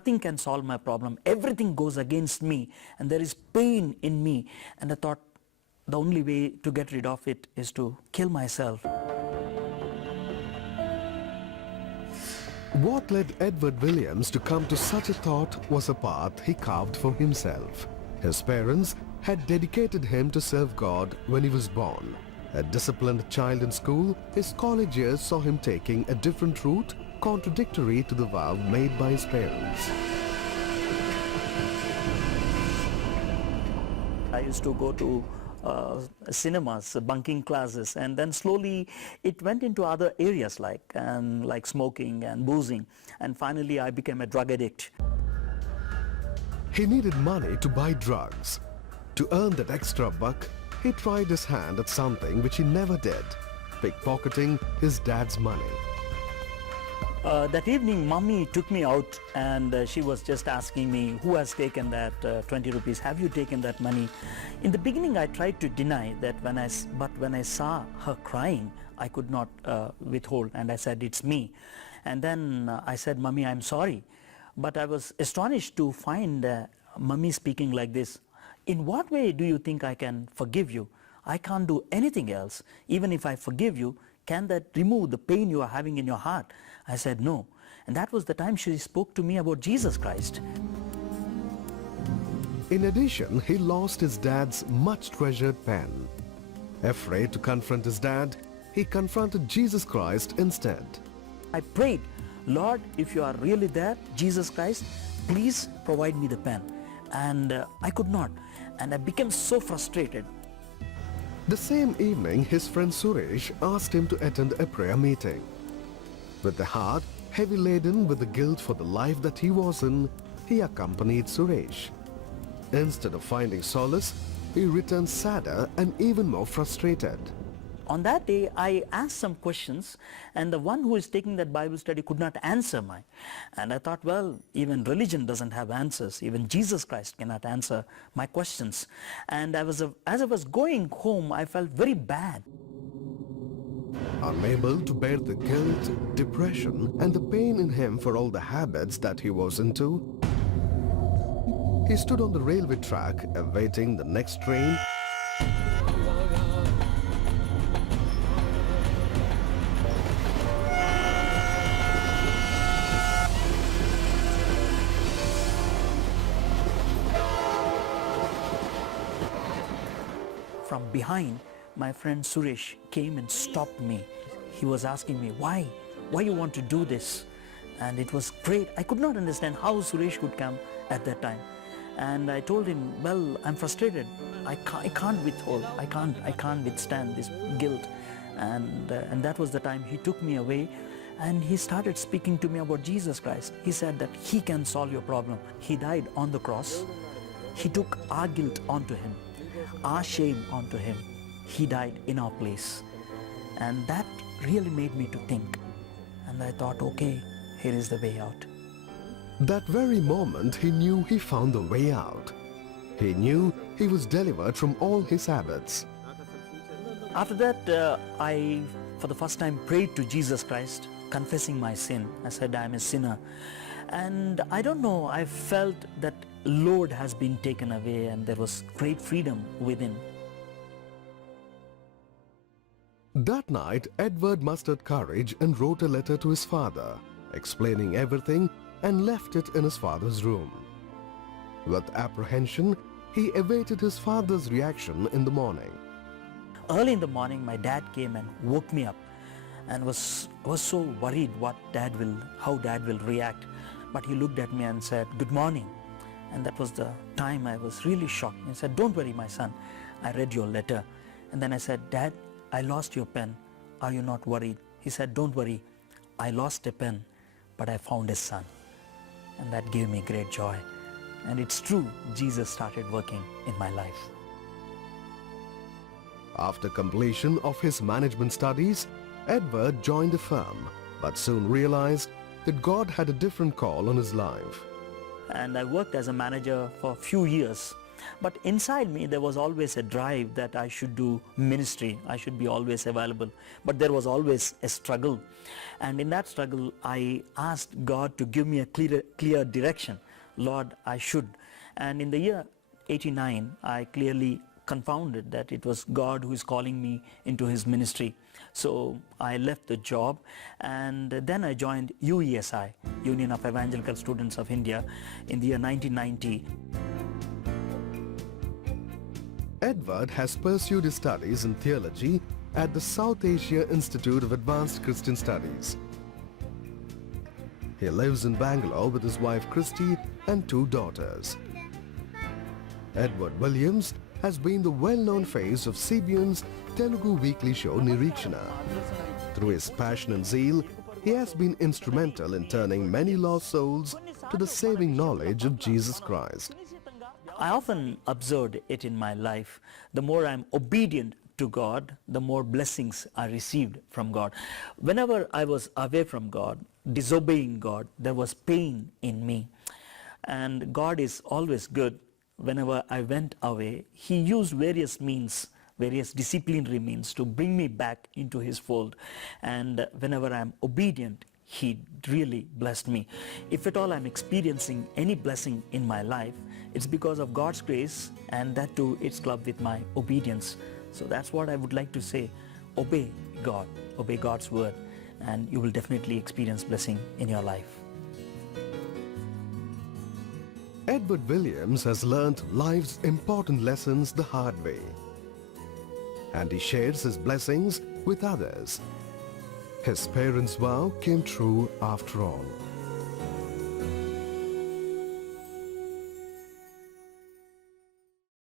nothing can solve my problem. Everything goes against me, and there is pain in me. And I thought the only way to get rid of it is to kill myself. What led Edward Williams to come to such a thought was a path he carved for himself. His parents had dedicated him to serve God when he was born. A disciplined child in school, his college years saw him taking a different route, contradictory to the vow made by his parents. I used to go to cinemas, bunking classes, and then slowly it went into other areas like smoking and boozing, and finally I became a drug addict. He needed money to buy drugs. To earn that extra buck, he tried his hand at something which he never did, pickpocketing his dad's money. That evening, Mummy took me out, and she was just asking me, who has taken that 20 rupees? Have you taken that money? In the beginning, I tried to deny that, but when I saw her crying, I could not withhold, and I said, it's me. And then I said, Mummy, I'm sorry. But I was astonished to find Mummy speaking like this. In what way do you think I can forgive you? I can't do anything else. Even if I forgive you, can that remove the pain you are having in your heart? I said no. And that was the time she spoke to me about Jesus Christ. In addition, he lost his dad's much treasured pen. Afraid to confront his dad, he confronted Jesus Christ instead. I prayed, Lord, if you are really there, Jesus Christ, please provide me the pen. And I could not. And I became so frustrated. The same evening, his friend Suresh asked him to attend a prayer meeting. With the heart heavy laden with the guilt for the life that he was in, he accompanied Suresh. Instead of finding solace, he returned sadder and even more frustrated. On that day, I asked some questions, and the one who is taking that Bible study could not answer mine. And I thought, well, even religion doesn't have answers. Even Jesus Christ cannot answer my questions. And as I was going home, I felt very bad. Unable to bear the guilt, depression, and the pain in him for all the habits that he was into, he stood on the railway track awaiting the next train. From behind, my friend Suresh came and stopped me. He was asking me, why you want to do this? And it was great. I could not understand how Suresh could come at that time. And I told him, well, I'm frustrated. I can't withhold. I can't withstand this guilt. And that was the time he took me away, and he started speaking to me about Jesus Christ. He said that he can solve your problem. He died on the cross. He took our guilt onto him, our shame onto him. He died in our place. And that really made me to think. And I thought, okay, here is the way out. That very moment, he knew he found the way out. He knew he was delivered from all his habits. After that, I, for the first time, prayed to Jesus Christ, confessing my sin. I said, I am a sinner. And I don't know, I felt that load has been taken away, and there was great freedom within. That night, Edward mustered courage and wrote a letter to his father, explaining everything, and left it in his father's room. With apprehension, he awaited his father's reaction in the morning. Early in the morning, my dad came and woke me up, and was so worried how dad will react. But he looked at me and said, good morning. And that was the time I was really shocked. He said, don't worry, my son. I read your letter. And then I said, Dad, I lost your pen. Are you not worried? He said, don't worry. I lost a pen, but I found a son. And that gave me great joy. And it's true, Jesus started working in my life. After completion of his management studies, Edward joined the firm, but soon realized that God had a different call on his life. And I worked as a manager for a few years. But inside me there was always a drive that I should do ministry, I should be always available. But there was always a struggle, and in that struggle I asked God to give me a clear direction. Lord, I should. And in the year 89 I clearly confounded that it was God who is calling me into his ministry. So I left the job, and then I joined UESI, Union of Evangelical Students of India, in the year 1990. Edward has pursued his studies in theology at the South Asia Institute of Advanced Christian Studies. He lives in Bangalore with his wife Christy and 2 daughters. Edward Williams has been the well-known face of CBN's Telugu weekly show Nirikshana. Through his passion and zeal, he has been instrumental in turning many lost souls to the saving knowledge of Jesus Christ. I often observed it in my life. The more I'm obedient to God, the more blessings I received from God. Whenever I was away from God, disobeying God, there was pain in me. And God is always good. Whenever I went away, he used various means, various disciplinary means to bring me back into his fold. And whenever I'm obedient, he really blessed me. If at all I'm experiencing any blessing in my life, it's because of God's grace, and that too it's clubbed with my obedience. So that's what I would like to say. Obey God, obey God's word, and you will definitely experience blessing in your life. Edward Williams has learnt life's important lessons the hard way, and he shares his blessings with others. His parents' vow came true after all.